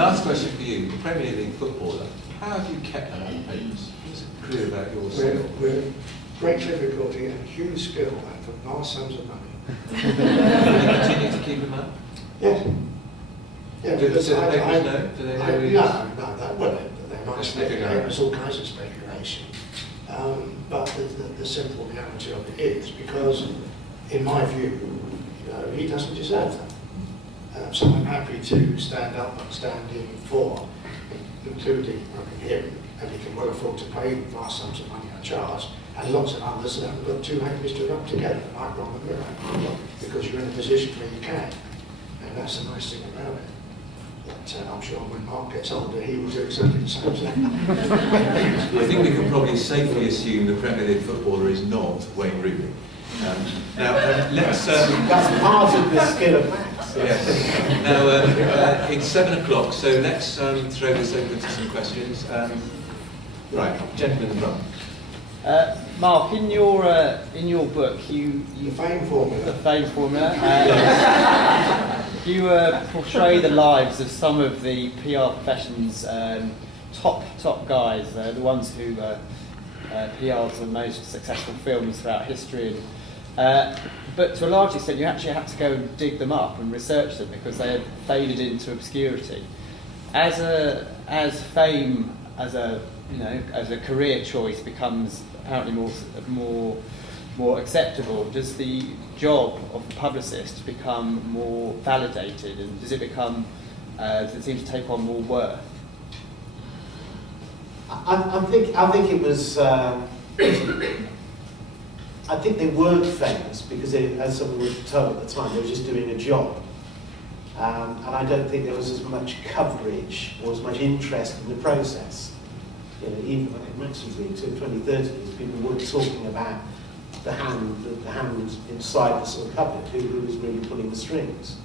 Last question for you. Premier League footballer. How have you kept that out of papers? What's a clue about your skill? With great difficulty and huge skill and for vast sums of money. Do you continue to keep them up? Yes. Yeah, Do because the papers know? Do they know who you are? No, well, they might speculate. There's all kinds of speculation. But the simple reality of it is, because in my view, he doesn't deserve that. So I'm happy to stand up and stand in for, including him, and he can well afford to pay vast sums of money on charge, and lots of others that haven't got two hands to rub together, like Robert Murray, because you're in a position where you can, and that's the nice thing about it. But I'm sure when Mark gets older, he will do exactly the same thing. I think we can probably safely assume the Premier League footballer is not Wayne Rooney. Now, let's... That's part of the skill of Max. Yes. Now, it's 7 o'clock, so let's throw this open to some questions. Right, gentleman in the front. Mark, in your book, you The fame formula. The fame formula. You portray the lives of some of the PR profession's top guys, the ones who PR'd the most successful films throughout history. But to a large extent, you actually had to go and dig them up and research them because they had faded into obscurity. As fame, as a career choice becomes apparently more acceptable, does the job of the publicist become more validated, and does it seem to take on more worth? I think it was. I think they weren't famous because, as someone was told at the time, they were just doing a job, and I don't think there was as much coverage or as much interest in the process. Even when Max was reading 2030s, people weren't talking about the hand inside the sort of cupboard, who was really pulling the strings.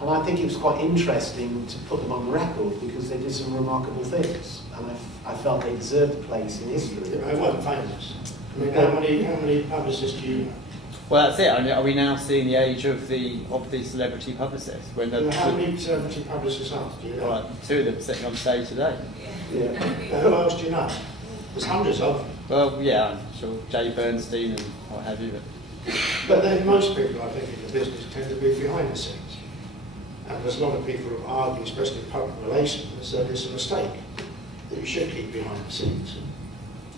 And I think it was quite interesting to put them on the record because they did some remarkable things, and I felt they deserved a place in history. They weren't famous. I mean, how many publicists do you know? Well, that's it. I mean, are we now seeing the age of the celebrity publicists? How many celebrity publicists are do you know? Well, two of them sitting on stage today. Yeah. Who else do you know? There's hundreds of them. Well, yeah, I'm sure Jay Bernstein and what have you. But then most people, I think, in the business tend to be behind the scenes. And there's a lot of people who argue, especially in public relations, that it's a mistake, that you should keep behind the scenes.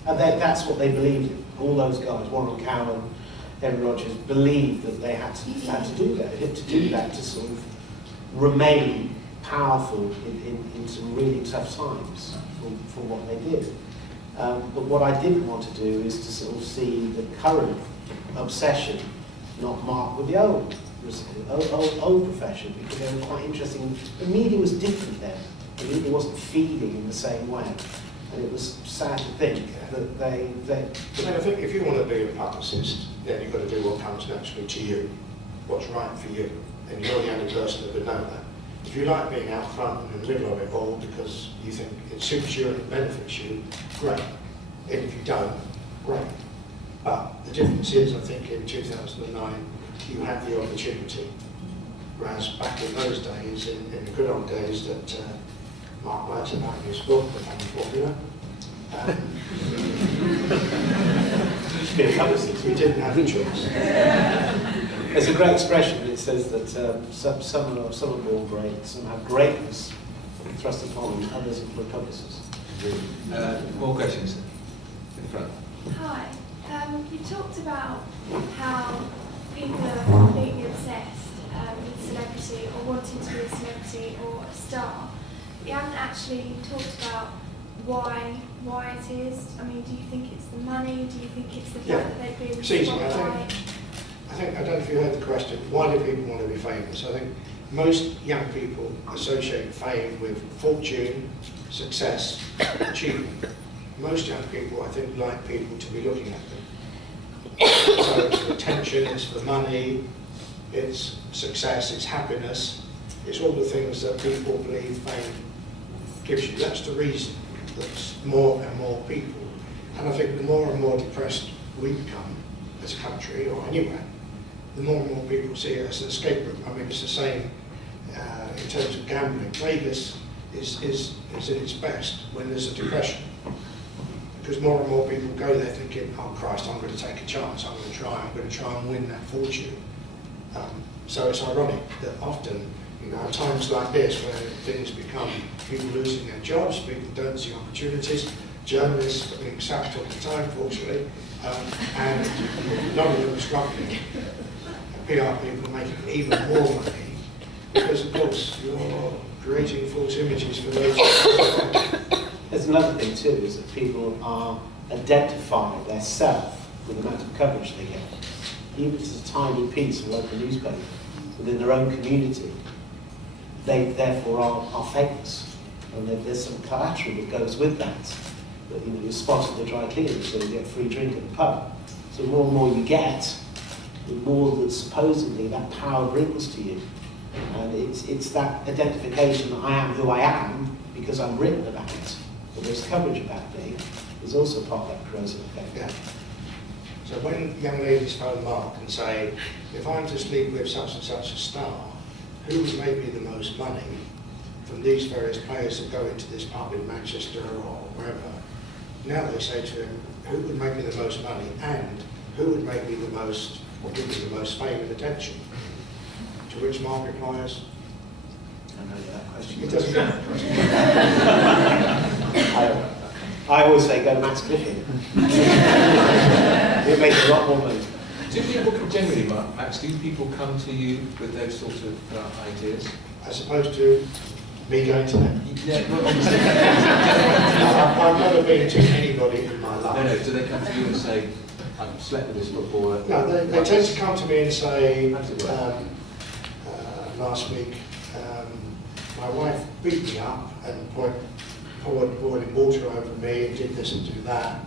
And that's what they believed in. All those guys, Warren Cowan, Henry Rogers, believed that they had to do that. They had to do that to sort of remain powerful in some really tough times for what they did. But what I didn't want to do is to sort of see the current obsession not marked with the old profession, because they were quite interesting. The media was different then. The media wasn't feeding in the same way. And it was sad to think that they I think if you want to be a publicist, then you've got to do what comes naturally to you, what's right for you, and you're the only person that would know that. If you like being out front and in the middle of it all because you think it suits you and it benefits you, great. And if you don't, great. But the difference is, I think in 2009, you had the opportunity, whereas back in those days, in the good old days that Mark writes about in his book, The Fame Formula, we didn't have a choice. There's a great expression that says that some are born great, some have greatness thrust upon them, others employ publicists. More questions in front. Hi. You talked about how people are completely obsessed with celebrity or wanting to be a celebrity or a star. You haven't actually talked about why it is. I mean, do you think it's the money? Do you think it's the fact that they've been spotlight? I don't know if you heard the question, why do people want to be famous? I think most young people associate fame with fortune, success, achievement. Most young people, I think, like people to be looking at them. So it's for attention, it's for money, it's success, it's happiness, it's all the things that people believe fame gives you. That's the reason that more and more people, and I think the more and more depressed we become as a country or anywhere, the more and more people see it as an escape route. I mean, it's the same in terms of gambling. Vegas is at its best when there's a depression. Because more and more people go there thinking, oh Christ, I'm going to take a chance, I'm going to try and win that fortune. So it's ironic that often, at times like this, where things become people losing their jobs, people don't see opportunities, journalists are being sacked all the time, fortunately, and none of them are struggling. PR people are making even more money because, of course, you're creating false images for those. There's another thing too, is that people are identifying their self with the amount of coverage they get. Even if it's a tiny piece of local newspaper within their own community, they therefore are famous. And there's some collateral that goes with that. That you're spotted at the dry cleaner, so you get a free drink at the pub. So the more and more you get, the more that supposedly that power brings to you. And it's that identification that I am who I am because I'm written about it. But there's coverage about me is also part of that corrosive effect. Yeah. So when young ladies phone Mark and say, if I'm to sleep with such and such a star, who would make me the most money from these various players that go into this pub in Manchester or wherever? Now they say to him, who would make me the most money and who would make me the most, or give me the most fame and attention? To which Mark replies, I know that question. it doesn't matter. I always say go to Max Clifford. It makes a lot more money. Do people generally, Max, do people come to you with those sort of ideas? As opposed to me going to them. Yeah, well, obviously. I've never been to anybody in my life. No, do they come to you and say, I've slept with this footballer? No, they tend to come to me and say, How does it work? last week, my wife beat me up and poured boiling water over me and did this and do that.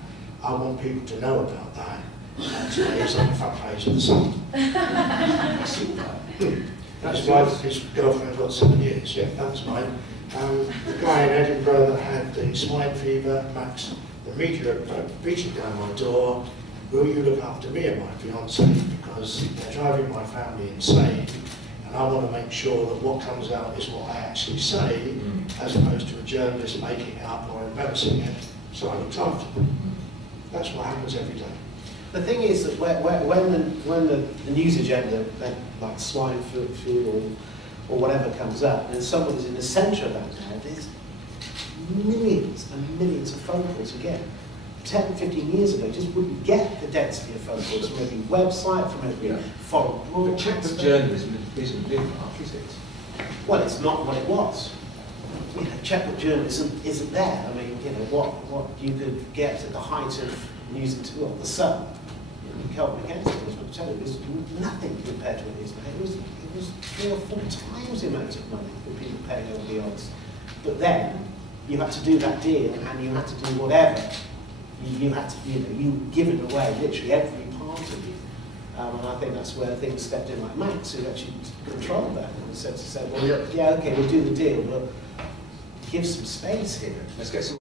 I want people to know about that. And today it's on the front page of the Sun. I see that. His wife, his girlfriend got 7 years, yeah, that's mine. The guy in Edinburgh that had the swine fever, Max, the media beating down my door. Will you look after me and my fiance because they're driving my family insane, and I want to make sure that what comes out is what I actually say, as opposed to a journalist making it up or embellishing it. So I looked after them. That's what happens every day. The thing is that when the news agenda, like swine flu or whatever comes up, and someone is in the centre of that now, there's millions and millions of phone calls again. 10, 15 years ago, just wouldn't get the density of phone calls from every website, from every foreign But broadcast. journalism isn't big enough, is it? Well, it's not what it was. Checkbook journalism isn't there. I mean, what you could get at the height of news and the Sun. You can't against it. It was nothing compared to what it is now. It was 3 or 4 times the amount of money that people paying over the odds. But then you had to do that deal, and you had to do whatever. You had to, you give it away, literally every part of you. And I think that's where things stepped in, like Max, who actually controlled that and said, well, yeah, okay, we'll do the deal, but give some space here. Let's get some